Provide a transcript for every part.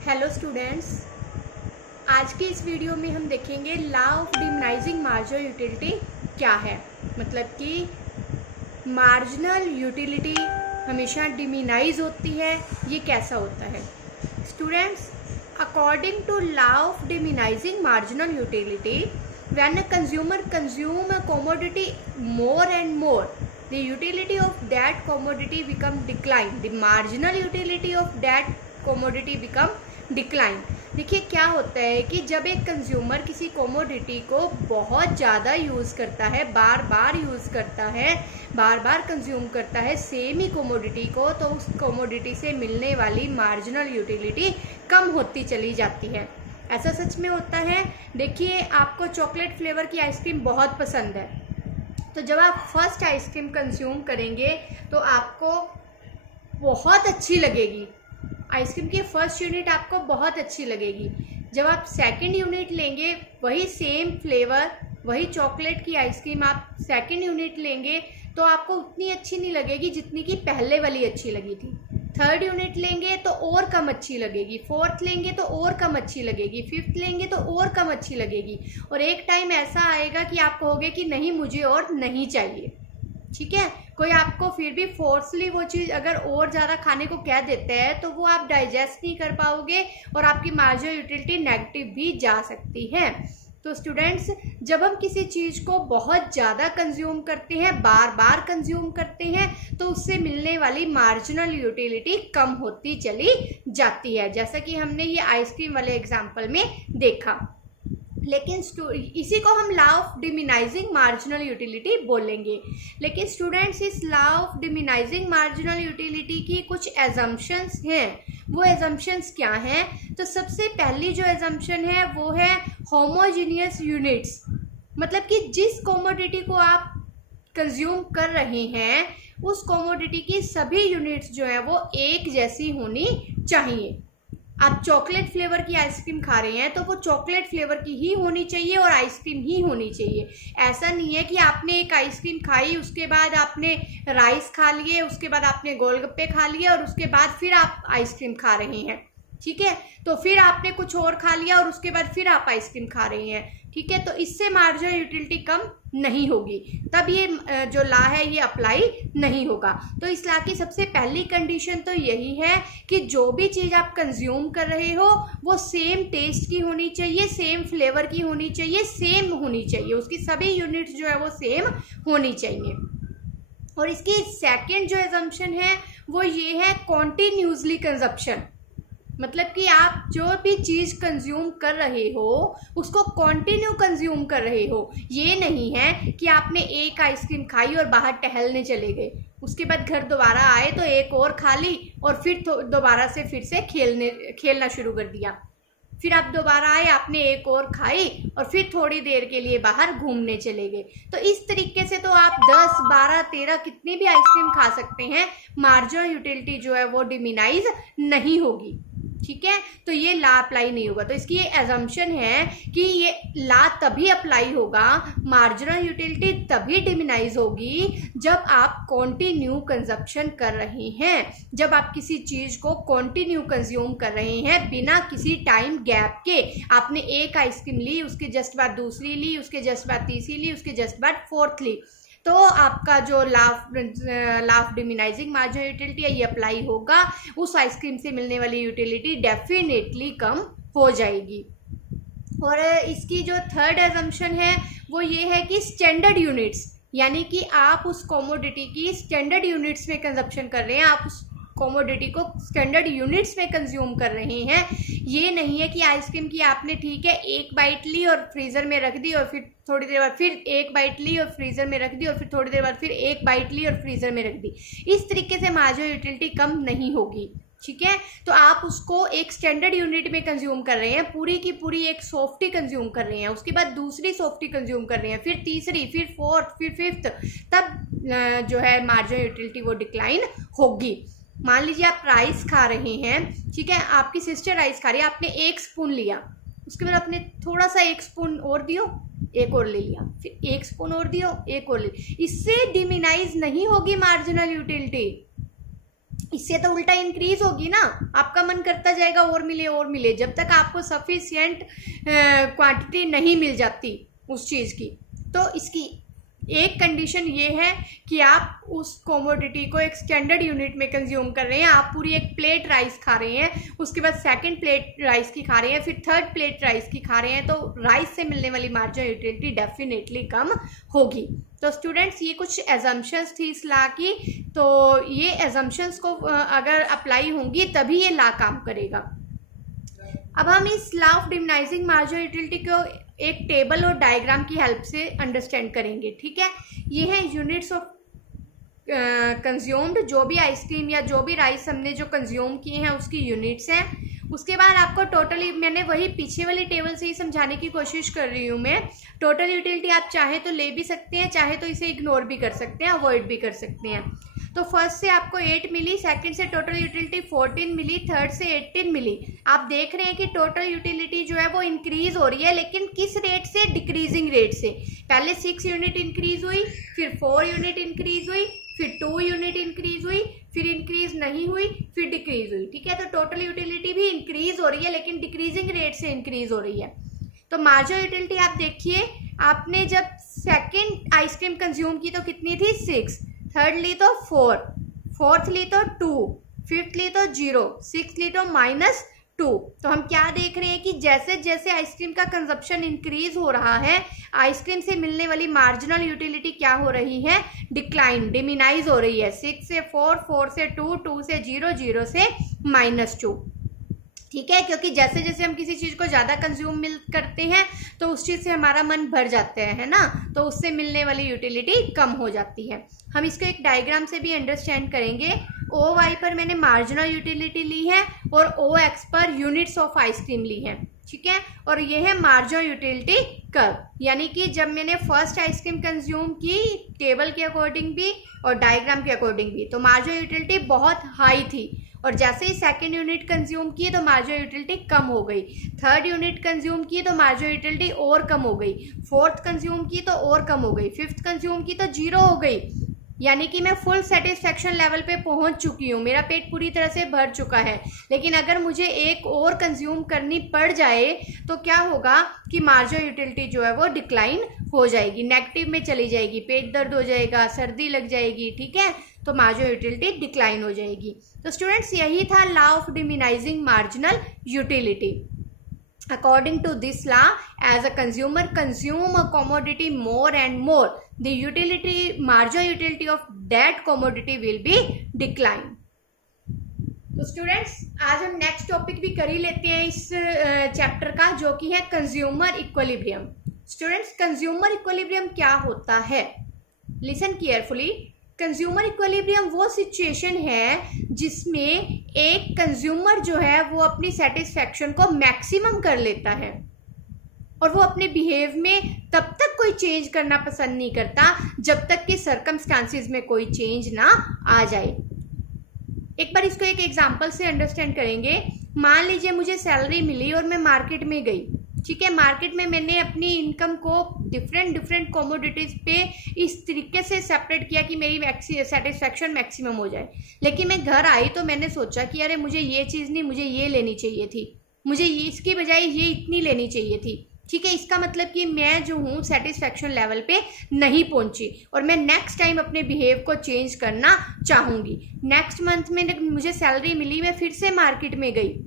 Hello students, आज के इस वीडियो में हम देखेंगे law of diminishing marginal utility क्या है। मतलब कि मार्जिनल यूटिलिटी हमेशा डिमिनाइज होती है, ये कैसा होता है। Students, according to law of diminishing marginal utility, when a consumer consume a commodity more and more, the utility of that commodity become decline, the marginal utility of that commodity become decline. देखिए क्या होता है कि जब एक consumer किसी commodity को बहुत ज़्यादा यूज़ करता है, बार बार यूज़ करता है, बार बार कंज्यूम करता है सेम ही कोमोडिटी को, तो उस कोमोडिटी से मिलने वाली मार्जिनल यूटिलिटी कम होती चली जाती है। ऐसा सच में होता है। देखिए, आपको चॉकलेट फ्लेवर की आइसक्रीम बहुत पसंद है, तो जब आप फर्स्ट आइसक्रीम कंज्यूम करेंगे तो आपको बहुत अच्छी लगेगी। आइसक्रीम की फर्स्ट यूनिट आपको बहुत अच्छी लगेगी। जब आप सेकंड यूनिट लेंगे, वही सेम फ्लेवर, वही चॉकलेट की आइसक्रीम आप सेकंड यूनिट लेंगे तो आपको उतनी अच्छी नहीं लगेगी जितनी कि पहले वाली अच्छी लगी थी। थर्ड यूनिट लेंगे तो और कम अच्छी लगेगी, फोर्थ लेंगे तो और कम अच्छी लगेगी, फिफ्थ लेंगे तो और कम अच्छी लगेगी, और एक टाइम ऐसा आएगा कि आप कहोगे कि नहीं, मुझे और नहीं चाहिए। ठीक है, कोई आपको फिर भी फोर्सली वो चीज़ अगर और ज़्यादा खाने को कह देता है तो वो आप डाइजेस्ट नहीं कर पाओगे और आपकी मार्जिनल यूटिलिटी नेगेटिव भी जा सकती है। तो स्टूडेंट्स, जब हम किसी चीज़ को बहुत ज़्यादा कंज्यूम करते हैं, बार बार कंज्यूम करते हैं, तो उससे मिलने वाली मार्जिनल यूटिलिटी कम होती चली जाती है, जैसा कि हमने ये आइसक्रीम वाले एग्जाम्पल में देखा। लेकिन इसी को हम law of diminishing marginal utility बोलेंगे। लेकिन स्टूडेंट्स, इस law of diminishing marginal utility की कुछ एजम्पशंस हैं। वो एजम्पशंस क्या हैं? तो सबसे पहली जो एजम्पशन है वो है होमोजीनियस यूनिट्स। मतलब कि जिस कोमोडिटी को आप कंज्यूम कर रहे हैं, उस कोमोडिटी की सभी यूनिट्स जो है वो एक जैसी होनी चाहिए। आप चॉकलेट फ्लेवर की आइसक्रीम खा रहे हैं तो वो चॉकलेट फ्लेवर की ही होनी चाहिए और आइसक्रीम ही होनी चाहिए। ऐसा नहीं है कि आपने एक आइसक्रीम खाई, उसके बाद आपने राइस खा लिए, उसके बाद आपने गोलगप्पे खा लिए और उसके बाद फिर आप आइसक्रीम खा रहे हैं। ठीक है, तो फिर आपने कुछ और खा लिया और उसके बाद फिर आप आइसक्रीम खा रहे हैं। ठीक है, तो इससे मार्जिनल यूटिलिटी कम नहीं होगी, तब ये जो लॉ है ये अप्लाई नहीं होगा। तो इस लॉ की सबसे पहली कंडीशन तो यही है कि जो भी चीज़ आप कंज्यूम कर रहे हो वो सेम टेस्ट की होनी चाहिए, सेम फ्लेवर की होनी चाहिए, सेम होनी चाहिए, उसकी सभी यूनिट्स जो है वो सेम होनी चाहिए। और इसकी सेकेंड जो एजम्पशन है वो ये है कॉन्टिन्यूसली कंजप्शन। मतलब कि आप जो भी चीज़ कंज्यूम कर रहे हो उसको कंटिन्यू कंज्यूम कर रहे हो। ये नहीं है कि आपने एक आइसक्रीम खाई और बाहर टहलने चले गए, उसके बाद घर दोबारा आए तो एक और खा ली और फिर दोबारा से फिर से खेलना शुरू कर दिया। फिर आप दोबारा आए, आपने एक और खाई और फिर थोड़ी देर के लिए बाहर घूमने चले गए। तो इस तरीके से तो आप 10, 12, 13 कितनी भी आइसक्रीम खा सकते हैं, मार्जिनल यूटिलिटी जो है वो डिमिनाइज नहीं होगी। ठीक है, तो ये लॉ अप्लाई नहीं होगा। तो इसकी ये एजम्पशन है कि ये लॉ तभी अप्लाई होगा, मार्जिनल यूटिलिटी तभी डिमिनाइज होगी जब आप कॉन्टिन्यू कंजप्शन कर रहे हैं, जब आप किसी चीज को कॉन्टिन्यू कंज्यूम कर रहे हैं बिना किसी टाइम गैप के। आपने एक आइसक्रीम ली, उसके जस्ट बाद दूसरी ली, उसके जस्ट बाद तीसरी ली, उसके जस्ट बाद फोर्थ ली, तो आपका जो law of diminishing marginal utility है ये अप्लाई होगा। उस आइसक्रीम से मिलने वाली यूटिलिटी डेफिनेटली कम हो जाएगी। और इसकी जो थर्ड एजम्पशन है वो ये है कि स्टैंडर्ड यूनिट्स, यानी कि आप उस कोमोडिटी की स्टैंडर्ड यूनिट्स में कंजप्शन कर रहे हैं, आप उस कोमोडिटी को स्टैंडर्ड यूनिट्स में कंज्यूम कर रहे हैं। ये नहीं है कि आइसक्रीम की आपने ठीक है एक बाइट ली और फ्रीजर में रख दी और फिर थोड़ी देर बाद फिर एक बाइट ली और फ्रीजर में रख दी और फिर थोड़ी देर बाद फिर एक बाइट ली और फ्रीजर में रख दी। इस तरीके से मार्जिनल यूटिलिटी कम नहीं होगी। ठीक है, तो आप उसको एक स्टैंडर्ड यूनिट में कंज्यूम कर रहे हैं, पूरी की पूरी एक सॉफ्टी कंज्यूम कर रहे हैं, उसके बाद दूसरी सॉफ्टी कंज्यूम कर रहे हैं, फिर तीसरी, फिर फोर्थ, फिर फिफ्थ, तब जो है मार्जिनल यूटिलिटी वो डिक्लाइन होगी। मान लीजिए आप राइस खा रहे हैं, ठीक है, आपकी सिस्टर राइस खा रही है, आपने एक स्पून लिया, उसके बाद आपने थोड़ा सा एक स्पून और दियो, एक और ले लिया, फिर एक स्पून और दियो, एक और ले, इससे डिमिनाइज नहीं होगी मार्जिनल यूटिलिटी। इससे तो उल्टा इंक्रीज होगी ना, आपका मन करता जाएगा और मिले और मिले, जब तक आपको सफिशिएंट क्वांटिटी नहीं मिल जाती उस चीज़ की। तो इसकी एक कंडीशन ये है कि आप उस कोमोडिटी को एक स्टैंडर्ड यूनिट में कंज्यूम कर रहे हैं। आप पूरी एक प्लेट राइस खा रहे हैं, उसके बाद सेकंड प्लेट राइस की खा रहे हैं, फिर थर्ड प्लेट राइस की खा रहे हैं, तो राइस से मिलने वाली मार्जिनल यूटिलिटी डेफिनेटली कम होगी। तो स्टूडेंट्स, ये कुछ एजम्पशंस थी इस लॉ की, तो ये एजम्पशंस को अगर अप्लाई होंगी तभी ये लॉ काम करेगा। अब हम इस law of diminishing marginal utility को एक टेबल और डायग्राम की हेल्प से अंडरस्टैंड करेंगे। ठीक है, ये है यूनिट्स ऑफ कंज्यूम्ड, जो भी आइसक्रीम या जो भी राइस हमने जो कंज्यूम किए हैं उसकी यूनिट्स हैं। उसके बाद आपको टोटली, मैंने वही पीछे वाली टेबल से ही समझाने की कोशिश कर रही हूँ मैं। टोटल यूटिलिटी आप चाहे तो ले भी सकते हैं, चाहे तो इसे इग्नोर भी कर सकते हैं, अवॉइड भी कर सकते हैं। तो फर्स्ट से आपको 8 मिली, सेकंड से टोटल यूटिलिटी 14 मिली, थर्ड से 18 मिली। आप देख रहे हैं कि टोटल यूटिलिटी जो है वो इंक्रीज हो रही है, लेकिन किस रेट से? डिक्रीजिंग रेट से। पहले 6 यूनिट इंक्रीज हुई, फिर 4 यूनिट इंक्रीज हुई, फिर 2 यूनिट इंक्रीज हुई, फिर इंक्रीज नहीं हुई, फिर डिक्रीज हुई। ठीक है, तो टोटल यूटिलिटी भी इंक्रीज हो रही है, लेकिन डिक्रीजिंग रेट से इंक्रीज हो रही है। तो मार्जिनल यूटिलिटी आप देखिए, आपने जब सेकंड आइसक्रीम कंज्यूम की तो कितनी थी? 6, थर्ड ली तो 4, फोर्थ ली तो 2, फिफ्थ ली तो 0, सिक्स ली तो -2। तो हम क्या देख रहे हैं कि जैसे जैसे आइसक्रीम का कंजप्शन इंक्रीज हो रहा है, आइसक्रीम से मिलने वाली मार्जिनल यूटिलिटी क्या हो रही है? डिक्लाइन, डिमिनाइज हो रही है। 6 से 4, 4 से 2, 2 से 0, 0 से -2। ठीक है, क्योंकि जैसे जैसे हम किसी चीज़ को ज़्यादा कंज्यूम करते हैं तो उस चीज़ से हमारा मन भर जाता है ना, तो उससे मिलने वाली यूटिलिटी कम हो जाती है। हम इसको एक डायग्राम से भी अंडरस्टैंड करेंगे। OY पर मैंने मार्जिनल यूटिलिटी ली है और OX पर यूनिट्स ऑफ आइसक्रीम ली है। ठीक है, और ये है मार्जिनल यूटिलिटी कर्व, यानी कि जब मैंने फर्स्ट आइसक्रीम कंज्यूम की टेबल के अकॉर्डिंग भी और डायग्राम के अकॉर्डिंग भी, तो मार्जिनल यूटिलिटी बहुत हाई थी, और जैसे ही सेकंड यूनिट कंज्यूम की तो मार्जिनल यूटिलिटी कम हो गई, थर्ड यूनिट कंज्यूम की तो मार्जिनल यूटिलिटी और कम हो गई, फोर्थ कंज्यूम की तो और कम हो गई, फिफ्थ कंज्यूम की तो 0 हो गई। यानी कि मैं फुल सेटिस्फेक्शन लेवल पे पहुंच चुकी हूँ, मेरा पेट पूरी तरह से भर चुका है। लेकिन अगर मुझे एक और कंज्यूम करनी पड़ जाए तो क्या होगा कि मार्जिनल यूटिलिटी जो है वो डिक्लाइन हो जाएगी, नेगेटिव में चली जाएगी, पेट दर्द हो जाएगा, सर्दी लग जाएगी। ठीक है, तो मार्जिनल यूटिलिटी डिक्लाइन हो जाएगी। तो स्टूडेंट्स, यही था law of diminishing marginal utility. According to this law, as a consumer consume a commodity more and more, the marginal utility of that commodity will be decline. तो students, आज हम next topic भी कर ही लेते हैं इस चैप्टर का, जो कि है consumer equilibrium. Students, consumer equilibrium क्या होता है? Listen carefully. कंज्यूमर इक्विलिब्रियम वो सिचुएशन है जिसमें एक कंज्यूमर जो है वो अपनी सेटिस्फेक्शन को मैक्सिमम कर लेता है और वो अपने बिहेव में तब तक कोई चेंज करना पसंद नहीं करता जब तक कि सर्कमस्टांसिस में कोई चेंज ना आ जाए। एक बार इसको एक एग्जांपल से अंडरस्टैंड करेंगे। मान लीजिए मुझे सैलरी मिली और मैं मार्केट में गई। ठीक है, मार्केट में मैंने अपनी इनकम को डिफरेंट कमोडिटीज पे इस तरीके से सेपरेट किया कि मेरी सेटिस्फेक्शन मैक्सिमम हो जाए। लेकिन मैं घर आई तो मैंने सोचा कि अरे मुझे ये चीज़ नहीं, मुझे ये लेनी चाहिए थी, मुझे ये इसकी बजाय ये इतनी लेनी चाहिए थी। ठीक है, इसका मतलब कि मैं जो हूँ सेटिस्फेक्शन लेवल पे नहीं पहुंची और मैं नेक्स्ट टाइम अपने बिहेव को चेंज करना चाहूँगी। नेक्स्ट मंथ में मुझे सैलरी मिली, मैं फिर से मार्केट में गई।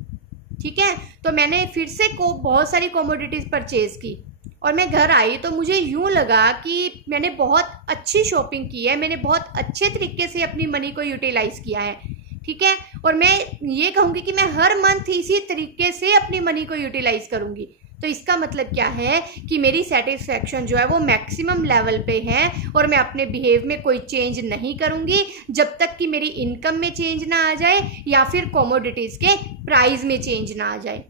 ठीक है, तो मैंने फिर से बहुत सारी कमोडिटीज परचेज की और मैं घर आई तो मुझे यूं लगा कि मैंने बहुत अच्छी शॉपिंग की है, मैंने बहुत अच्छे तरीके से अपनी मनी को यूटिलाइज किया है। ठीक है, और मैं ये कहूँगी कि मैं हर मंथ इसी तरीके से अपनी मनी को यूटिलाइज करूँगी। तो इसका मतलब क्या है कि मेरी सेटिस्फेक्शन जो है वो मैक्सिमम लेवल पे है और मैं अपने बिहेव में कोई चेंज नहीं करूंगी जब तक कि मेरी इनकम में चेंज ना आ जाए या फिर कमोडिटीज के प्राइस में चेंज ना आ जाए।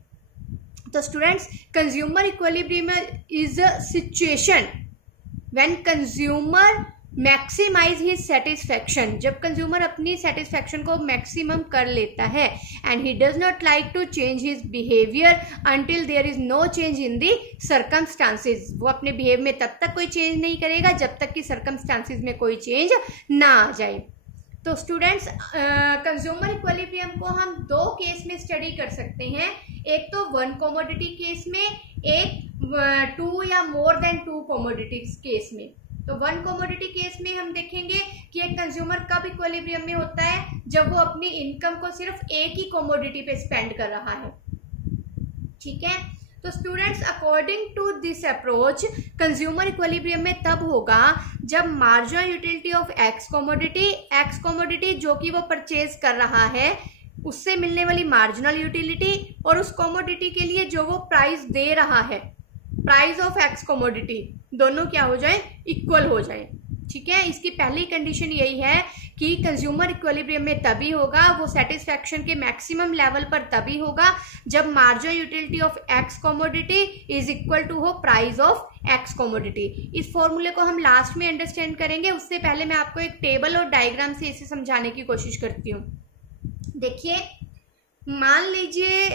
तो students, consumer equilibrium is a situation when consumer maximize his satisfaction, जब कंज्यूमर अपनी सेटिस्फेक्शन को मैक्सिमम कर लेता है and he does not like to change his behaviour until there is no change in the circumstances. वो अपने behave में तब तक कोई चेंज नहीं करेगा जब तक कि सर्कमस्टांसिस में कोई चेंज ना आ जाए। तो स्टूडेंट्स कंज्यूमर इक्विलिब्रियम को हम दो केस में स्टडी कर सकते हैं, एक तो वन कमोडिटी केस में, एक टू या more than to commodities case में। तो वन कमोडिटी केस में हम देखेंगे कि एक कंज्यूमर कब इक्विलिब्रियम में होता है, जब वो अपनी इनकम को सिर्फ एक ही कमोडिटी पे स्पेंड कर रहा है। ठीक है, तो students according to this approach consumer equilibrium में तब होगा जब marginal utility of X commodity जो कि वो परचेज कर रहा है उससे मिलने वाली मार्जिनल यूटिलिटी और उस कमोडिटी के लिए जो वो प्राइस दे रहा है, प्राइस ऑफ एक्स कमोडिटी, दोनों क्या हो जाए, इक्वल हो जाए। ठीक है, इसकी पहली कंडीशन यही है कि कंज्यूमर इक्विलिब्रियम में तभी होगा, वो सेटिस्फैक्शन के मैक्सिमम लेवल पर तभी होगा जब marginal utility of X commodity is equal to हो प्राइस ऑफ एक्स कमोडिटी। इस फॉर्मूले को हम लास्ट में अंडरस्टैंड करेंगे, उससे पहले मैं आपको एक टेबल और डायग्राम से इसे समझाने की कोशिश करती हूँ। देखिए, मान लीजिए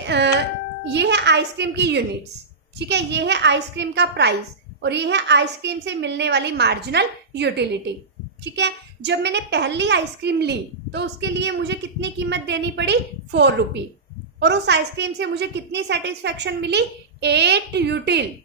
ये है आइसक्रीम की यूनिट्स। ठीक है, ये है आइसक्रीम का प्राइस और ये है आइसक्रीम से मिलने वाली मार्जिनल यूटिलिटी। ठीक है, जब मैंने पहली आइसक्रीम ली तो उसके लिए मुझे कितनी कीमत देनी पड़ी, 4 रुपये, और उस आइसक्रीम से मुझे कितनी सेटिस्फैक्शन मिली, 8 यूटिल।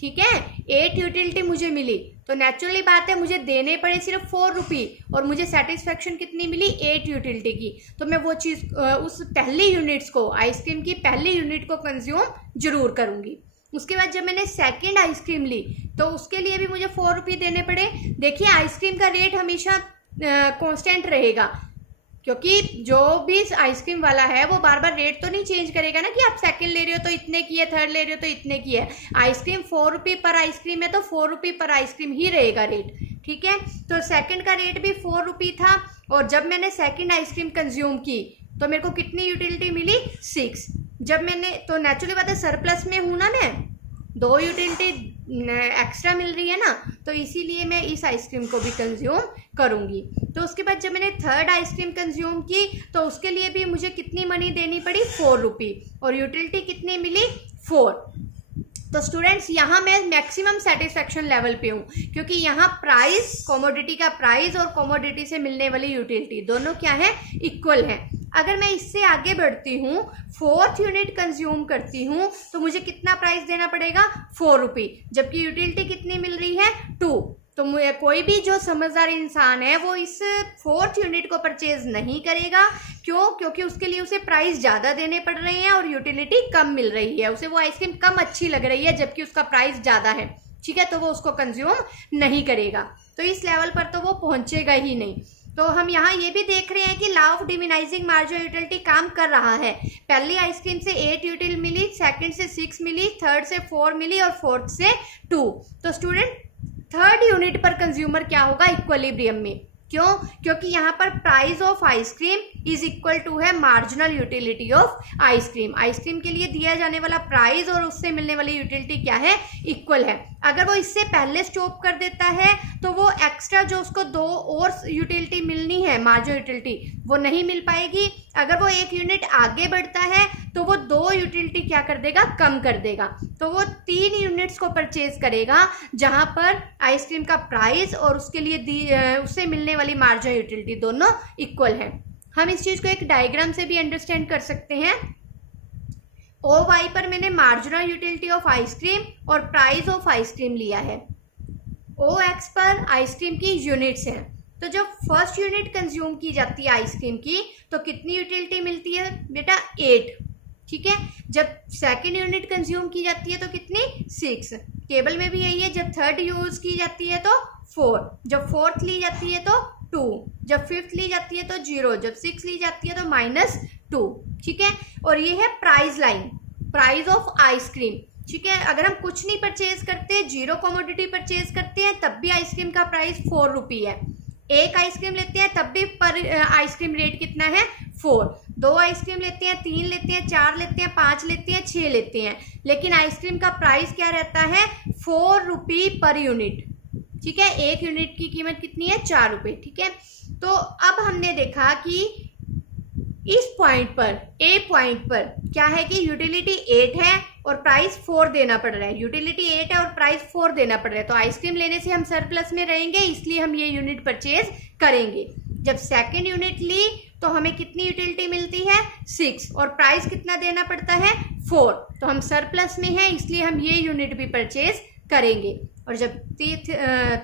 ठीक है, 8 यूटिलिटी मुझे मिली, तो नेचुरली बात है मुझे देने पड़े सिर्फ 4 रुपये और मुझे सेटिस्फैक्शन कितनी मिली, 8 यूटिलिटी की। तो मैं वो चीज उस पहली यूनिट्स को, आइसक्रीम की पहली यूनिट को कंज्यूम जरूर करूंगी। उसके बाद जब मैंने सेकेंड आइसक्रीम ली तो उसके लिए भी मुझे 4 रुपये देने पड़े। देखिए, आइसक्रीम का रेट हमेशा कांस्टेंट रहेगा, क्योंकि जो भी आइसक्रीम वाला है वो बार बार रेट तो नहीं चेंज करेगा ना कि आप सेकंड ले रहे हो तो इतने की है, थर्ड ले रहे हो तो इतने की है। आइसक्रीम 4 रुपये पर आइसक्रीम है तो 4 रुपये पर आइसक्रीम ही रहेगा रेट। ठीक है, तो सेकंड का रेट भी 4 रुपये था और जब मैंने सेकंड आइसक्रीम कंज्यूम की तो मेरे को कितनी यूटिलिटी मिली, 6। जब मैंने, तो नेचुरली बात है सरप्लस में हूं ना, मैं 2 यूटिलिटी एक्स्ट्रा मिल रही है ना, तो इसीलिए मैं इस आइसक्रीम को भी कंज्यूम करूंगी। तो उसके बाद जब मैंने थर्ड आइसक्रीम कंज्यूम की तो उसके लिए भी मुझे कितनी मनी देनी पड़ी, 4 रुपये, और यूटिलिटी कितनी मिली, 4। तो स्टूडेंट्स यहाँ मैं मैक्सिमम सेटिस्फैक्शन लेवल पे हूँ, क्योंकि यहाँ प्राइस, कमोडिटी का प्राइस और कमोडिटी से मिलने वाली यूटिलिटी दोनों क्या है, इक्वल है। अगर मैं इससे आगे बढ़ती हूँ, 4th यूनिट कंज्यूम करती हूँ तो मुझे कितना प्राइस देना पड़ेगा, 4 रुपये, जबकि यूटिलिटी कितनी मिल रही है, 2। तो कोई भी जो समझदार इंसान है वो इस 4th यूनिट को परचेज नहीं करेगा। क्यों? क्योंकि उसके लिए उसे प्राइस ज़्यादा देने पड़ रहे हैं और यूटिलिटी कम मिल रही है, उसे वो आइसक्रीम कम अच्छी लग रही है जबकि उसका प्राइस ज़्यादा है। ठीक है, तो वो उसको कंज्यूम नहीं करेगा, तो इस लेवल पर तो वो पहुंचेगा ही नहीं। तो हम यहाँ ये भी देख रहे हैं कि law of diminishing marginal utility काम कर रहा है। पहली आइसक्रीम से 8 यूटिल मिली, सेकंड से 6 मिली, थर्ड से 4 मिली और फोर्थ से 2। तो स्टूडेंट थर्ड यूनिट पर कंज्यूमर क्या होगा, इक्विलिब्रियम में। क्यों? क्योंकि यहाँ पर price of ice cream is equal to है marginal utility of ice cream. Ice cream के लिए दिया जाने वाला प्राइस और उससे मिलने वाली यूटिलिटी क्या है, इक्वल है। अगर वो इससे पहले स्टॉप कर देता है तो वो एक्स्ट्रा जो उसको 2 और यूटिलिटी मिलनी है, मार्जिनल यूटिलिटी, वो नहीं मिल पाएगी। अगर वो 1 यूनिट आगे बढ़ता है तो वो 2 यूटिलिटी क्या कर देगा, कम कर देगा। तो वो 3 यूनिट्स को परचेज करेगा जहां पर आइसक्रीम का प्राइस और उसके लिए उससे मिलने वाली मार्जिनल यूटिलिटी दोनों इक्वल है। हम इस चीज को एक डायग्राम से भी अंडरस्टैंड कर सकते हैं। ओ वाई पर मैंने मार्जिनल यूटिलिटी ऑफ आइसक्रीम और प्राइस ऑफ आइसक्रीम लिया है। ओ एक्स पर आइसक्रीम की यूनिट्स हैं। तो जब फर्स्ट यूनिट कंज्यूम की जाती है आइसक्रीम की तो कितनी यूटिलिटी मिलती है बेटा, 8। ठीक है, जब सेकंड यूनिट कंज्यूम की जाती है तो कितनी, 6। टेबल में भी यही है, जब थर्ड यूज की जाती है तो 4, जब फोर्थ ली जाती है तो 2, जब फिफ्थ ली जाती है तो 0, जब 6 ली जाती है तो -2। ठीक है, और ये है price line, price of ice cream. ठीक है, अगर हम कुछ नहीं परचेज करते, 0 कमोडिटी परचेज करते हैं तब भी आइसक्रीम का प्राइस 4 रुपये है। 1 आइसक्रीम लेते हैं तब भी पर आइसक्रीम रेट कितना है, 4। 2 आइसक्रीम लेते हैं, 3 लेते हैं, 4 लेते हैं, 5 लेते हैं, 6 लेते हैं, लेकिन आइसक्रीम का प्राइस क्या रहता है, 4 रुपये पर यूनिट। ठीक है, 1 यूनिट की कीमत कितनी है, 4 रुपये। ठीक है, तो अब हमने देखा कि इस पॉइंट पर, ए पॉइंट पर क्या है कि यूटिलिटी 8 है और प्राइस 4 देना पड़ रहा है। यूटिलिटी 8 है और प्राइस 4 देना पड़ रहा है, तो आइसक्रीम लेने से हम सरप्लस में रहेंगे, इसलिए हम ये यूनिट परचेज करेंगे। जब सेकंड यूनिट ली तो हमें कितनी यूटिलिटी मिलती है 6 और प्राइस कितना देना पड़ता है 4, तो हम सरप्लस में हैं इसलिए हम ये यूनिट भी परचेज करेंगे। और जब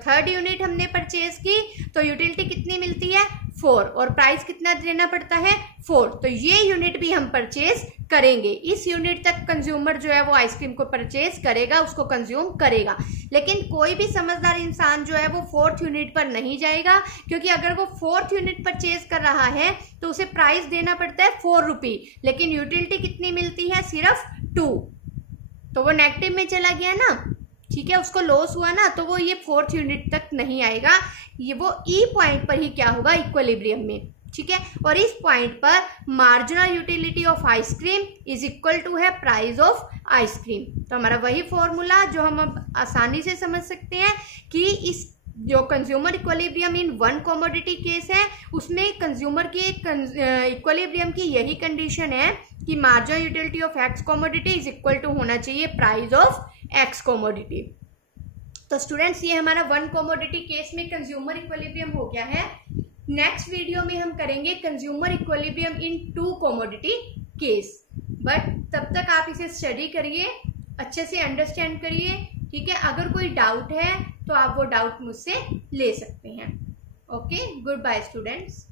थर्ड यूनिट हमने परचेज की तो यूटिलिटी कितनी मिलती है 4 और प्राइस कितना देना पड़ता है 4, तो ये यूनिट भी हम परचेज करेंगे। इस यूनिट तक कंज्यूमर जो है वो आइसक्रीम को परचेज करेगा, उसको कंज्यूम करेगा। लेकिन कोई भी समझदार इंसान जो है वो 4th यूनिट पर नहीं जाएगा, क्योंकि अगर वो 4th यूनिट परचेज कर रहा है तो उसे प्राइस देना पड़ता है 4 रुपये, लेकिन यूटिलिटी कितनी मिलती है सिर्फ 2, तो वो नेगेटिव में चला गया ना, ठीक है, उसको लॉस हुआ ना, तो वो ये 4th यूनिट तक नहीं आएगा, ये वो ई पॉइंट पर ही क्या होगा इक्विलिब्रियम में, ठीक है। और इस पॉइंट पर marginal utility of ice cream is equal to है प्राइस ऑफ आइसक्रीम। तो हमारा वही फॉर्मूला जो हम अब आसानी से समझ सकते हैं कि इस जो consumer equilibrium in one commodity case है उसमें कंज्यूमर की इक्विलिब्रियम की यही कंडीशन है कि marginal utility of X commodity is equal to होना चाहिए प्राइस ऑफ एक्स कमोडिटी। तो स्टूडेंट्स ये हमारा वन कमोडिटी केस में कंज्यूमर इक्विलिब्रियम हो गया है। नेक्स्ट वीडियो में हम करेंगे consumer equilibrium in two commodity case, but तब तक आप इसे स्टडी करिए, अच्छे से अंडरस्टैंड करिए, ठीक है। अगर कोई डाउट है तो आप वो डाउट मुझसे ले सकते हैं। Okay, goodbye students.